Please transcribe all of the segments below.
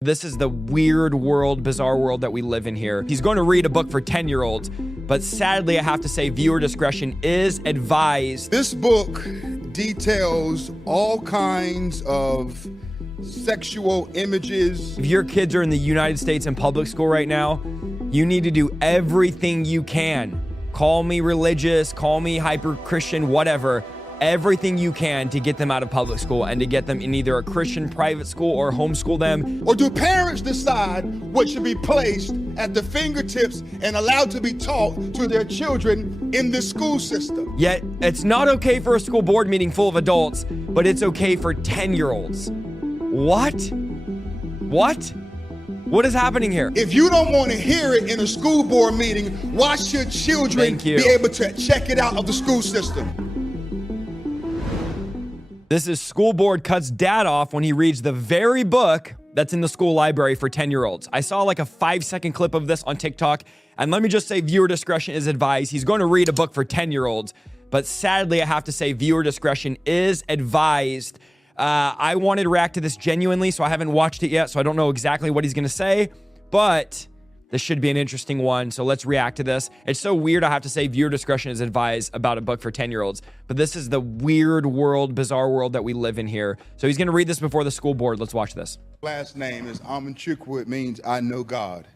This is the weird world, bizarre world that we live in here. He's going to read a book for 10-year-olds, but sadly, I have to say viewer discretion is advised. This book details all kinds of sexual images. If your kids are in the United States in public school right now, you need to do everything you can. Call me religious, call me hyper-Christian, whatever. Everything you can to get them out of public school and to get them in either a Christian private school or homeschool them. Or do parents decide what should be placed at the fingertips and allowed to be taught to their children in the school system? Yet, it's not okay for a school board meeting full of adults, but it's okay for 10-year-olds. What? What? What is happening here? If you don't want to hear it in a school board meeting, why should children be able to check it out of the school system? This is school board cuts dad off when he reads the very book that's in the school library for 10-year-olds. I saw like a 5-second clip of this on TikTok, and let me just say viewer discretion is advised. He's going to read a book for 10-year-olds, but sadly, I have to say viewer discretion is advised. I wanted to react to this genuinely, so I haven't watched it yet, so I don't know exactly what he's going to say, but this should be an interesting one, so let's react to this. It's so weird, I have to say viewer discretion is advised about a book for 10-year-olds, but this is the weird world, bizarre world that we live in here. So he's going to read this before the school board. Let's watch this. Last name is Amanchukwu. It means I know God,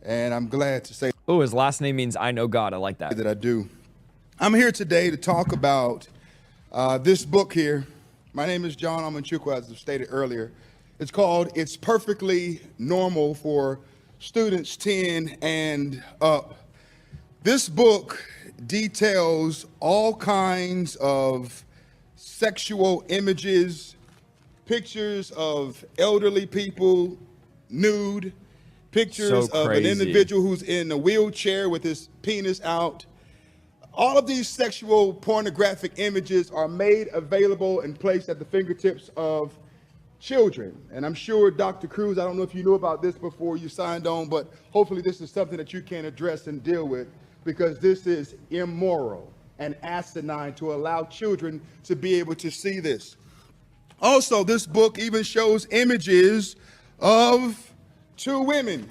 and I'm glad to say Oh, his last name means I know God. I like that. That I do. I'm here today to talk about this book here. My name is John Amanchukwu, as I stated earlier. It's called It's Perfectly Normal for Students 10 and up. This book details all kinds of sexual images, pictures of elderly people nude, pictures of an individual who's in a wheelchair with his penis out. All of these sexual pornographic images are made available and placed at the fingertips of children. And I'm sure, Dr. Cruz, I don't know if you knew about this before you signed on, but hopefully this is something that you can address and deal with, because this is immoral and asinine to allow children to be able to see this. Also, this book even shows images of two women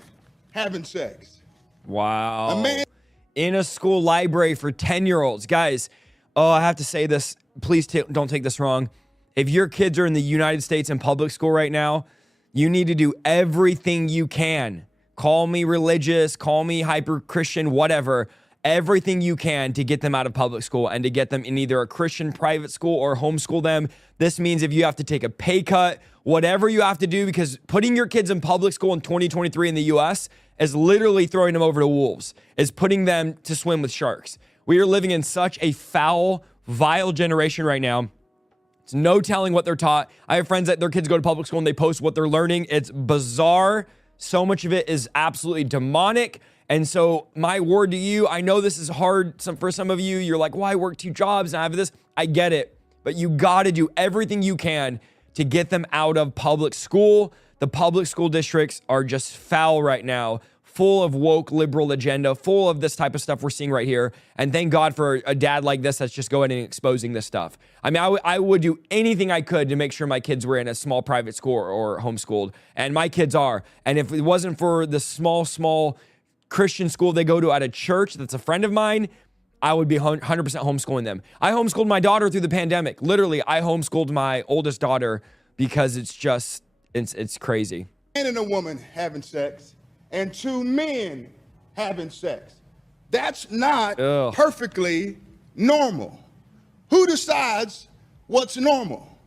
having sex. Wow. A man in a school library for 10-year-olds. Guys, oh, I have to say this. Please don't take this wrong. If your kids are in the United States in public school right now, you need to do everything you can. Call me religious, call me hyper-Christian, whatever. Everything you can to get them out of public school and to get them in either a Christian private school or homeschool them. This means if you have to take a pay cut, whatever you have to do, because putting your kids in public school in 2023 in the US is literally throwing them over to wolves, is putting them to swim with sharks. We are living in such a foul, vile generation right now. It's no telling what they're taught. I have friends that their kids go to public school and they post what they're learning. It's bizarre. So much of it is absolutely demonic. And so my word to you, I know this is hard for some of you. You're like, well, I work 2 jobs and I have this. I get it. But you got to do everything you can to get them out of public school. The public school districts are just foul right now, full of woke liberal agenda, full of this type of stuff we're seeing right here. And thank God for a dad like this that's just going and exposing this stuff. I mean, I would do anything I could to make sure my kids were in a small private school or homeschooled. And my kids are. And if it wasn't for the small Christian school they go to at a church that's a friend of mine, I would be 100% homeschooling them. I homeschooled my daughter through the pandemic. Literally, I homeschooled my oldest daughter because it's just, it's crazy. A man and a woman having sex and 2 men having sex. That's not perfectly normal. Who decides what's normal?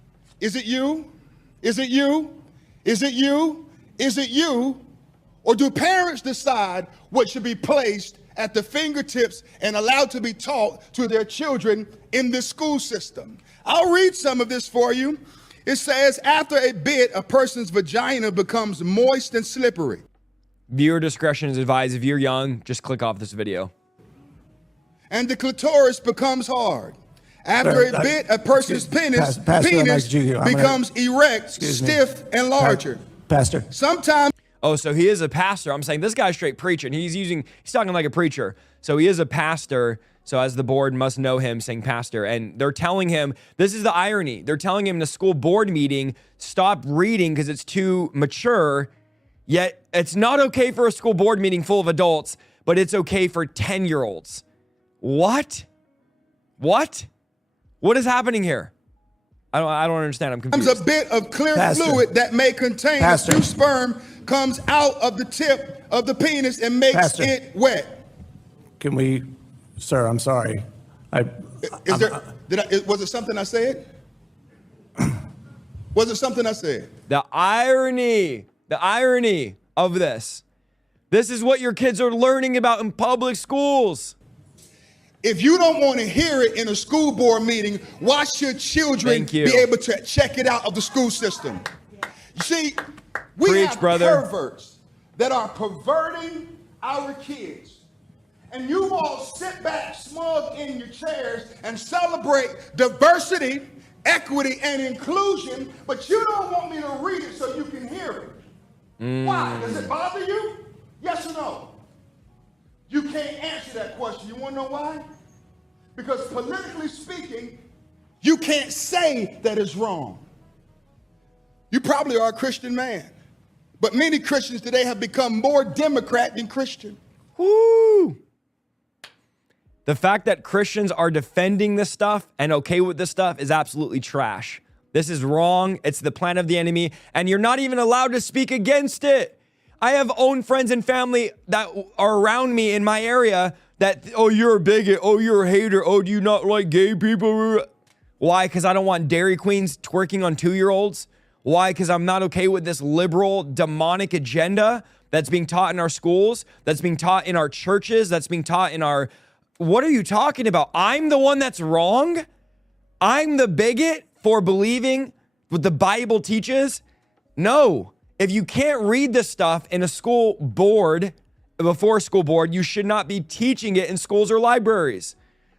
Is it you? Is it you? Is it you? Is it you? Or do parents decide what should be placed at the fingertips and allowed to be taught to their children in the school system? I'll read some of this for you. It says, after a bit, a person's vagina becomes moist and slippery. Viewer discretion is advised. If you're young, just click off this video. And the clitoris becomes hard. After a bit, a person's penis becomes erect, stiff, and larger. Pastor. Sometimes. Oh, so he is a pastor. I'm saying this guy's straight preaching. He's talking like a preacher. So he is a pastor. So as the board must know him, saying pastor. And they're telling him, this is the irony. They're telling him in a school board meeting, stop reading because it's too mature. Yet it's not okay for a school board meeting full of adults, but it's okay for 10-year-olds. What? What is happening here? I don't understand. I'm confused. A bit of clear fluid that may contain a few sperm comes out of the tip of the penis and makes it wet. Can we, sir, I'm sorry. Was it something I said? Was it something I said? The irony of this. This is what your kids are learning about in public schools. If you don't want to hear it in a school board meeting, why should children be able to check it out of the school system? You see, we have perverts that are perverting our kids. And you all sit back smug in your chairs and celebrate diversity, equity, and inclusion, but you don't want me to read it so you can hear it. Why? Does it bother you? Yes or no? You can't answer that question. You want to know why? Because politically speaking, you can't say that it's wrong. You probably are a Christian man, but many Christians today have become more Democrat than Christian. Woo! The fact that Christians are defending this stuff and okay with this stuff is absolutely trash. This is wrong. It's the plan of the enemy, and you're not even allowed to speak against it. I have own friends and family that are around me in my area that, oh, you're a bigot. Oh, you're a hater. Oh, do you not like gay people? Why? Because I don't want Dairy Queens twerking on 2-year-olds. Why? Because I'm not okay with this liberal, demonic agenda that's being taught in our schools, that's being taught in our churches, that's being taught in our... What are you talking about? I'm the one that's wrong? I'm the bigot for believing what the Bible teaches? No. If you can't read this stuff in a school board, before a school board, you should not be teaching it in schools or libraries.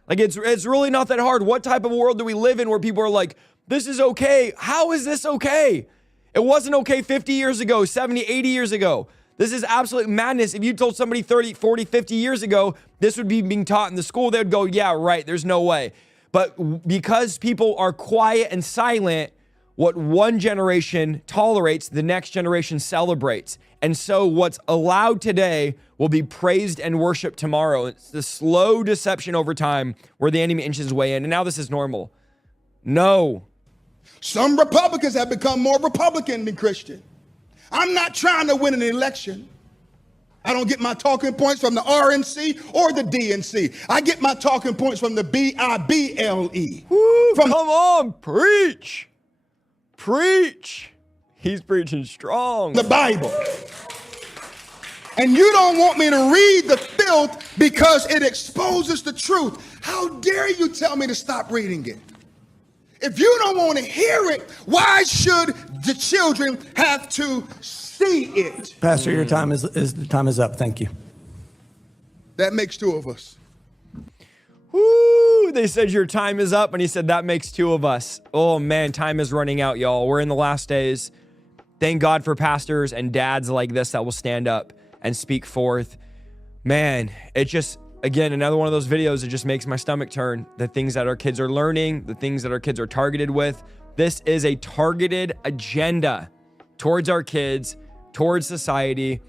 Like, it's really not that hard. What type of world do we live in where people are like, this is okay? How is this okay? It wasn't okay 50 years ago, 70, 80 years ago. This is absolute madness. If you told somebody 30, 40, 50 years ago, this would be being taught in the school, they would go, yeah, right, there's no way. But because people are quiet and silent, what one generation tolerates, the next generation celebrates. And so what's allowed today will be praised and worshiped tomorrow. It's the slow deception over time where the enemy inches his way in. And now this is normal. No. Some Republicans have become more Republican than Christian. I'm not trying to win an election. I don't get my talking points from the RNC or the DNC. I get my talking points from the BIBLE. Woo, come on, preach. Preach. He's preaching strong. The Bible. And you don't want me to read the filth because it exposes the truth. How dare you tell me to stop reading it? If you don't want to hear it, why should the children have to see it? Pastor, your time is up. Thank you. That makes two of us. Woo, they said your time is up, and he said that makes two of us. Oh man, time is running out, y'all. We're in the last days. Thank God for pastors and dads like this that will stand up and speak forth. Man, it just, again, another one of those videos, it just makes my stomach turn. The things that our kids are learning, the things that our kids are targeted with. This is a targeted agenda towards our kids, towards society,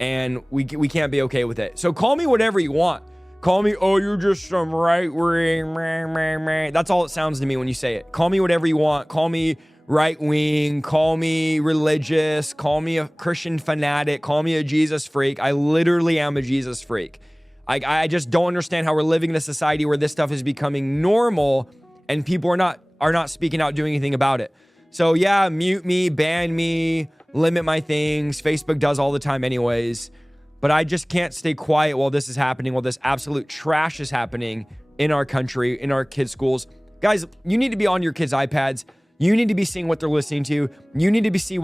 and we can't be okay with it. So call me whatever you want. Call me, oh, you're just some right wing. That's all it sounds to me when you say it. Call me whatever you want. Call me right wing. Call me religious. Call me a Christian fanatic. Call me a Jesus freak. I literally am a Jesus freak. I just don't understand how we're living in a society where this stuff is becoming normal and people are not speaking out, doing anything about it. So yeah, mute me, ban me, limit my things. Facebook does all the time anyways. But I just can't stay quiet while this is happening, while this absolute trash is happening in our country, in our kids' schools. Guys, you need to be on your kids' iPads. You need to be seeing what they're listening to. You need to be see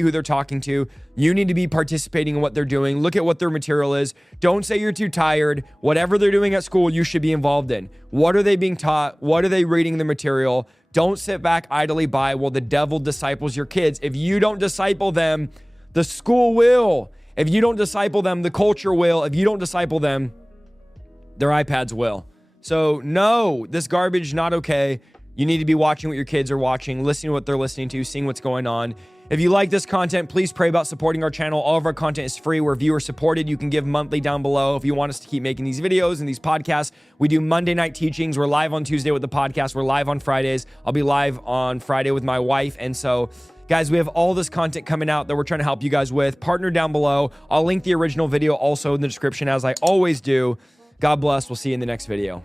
who they're talking to. You need to be participating in what they're doing. Look at what their material is. Don't say you're too tired. Whatever they're doing at school, you should be involved in. What are they being taught? What are they reading the material? Don't sit back idly by while the devil disciples your kids. If you don't disciple them, the school will. If you don't disciple them, the culture will. If you don't disciple them, their iPads will. So no, this garbage, not okay. You need to be watching what your kids are watching, listening to what they're listening to, seeing what's going on. If you like this content, please pray about supporting our channel. All of our content is free. We're viewer supported. You can give monthly down below if you want us to keep making these videos and these podcasts. We do Monday night teachings. We're live on Tuesday with the podcast. We're live on Fridays. I'll be live on Friday with my wife. And so, guys, we have all this content coming out that we're trying to help you guys with. Partner down below. I'll link the original video also in the description, as I always do. God bless. We'll see you in the next video.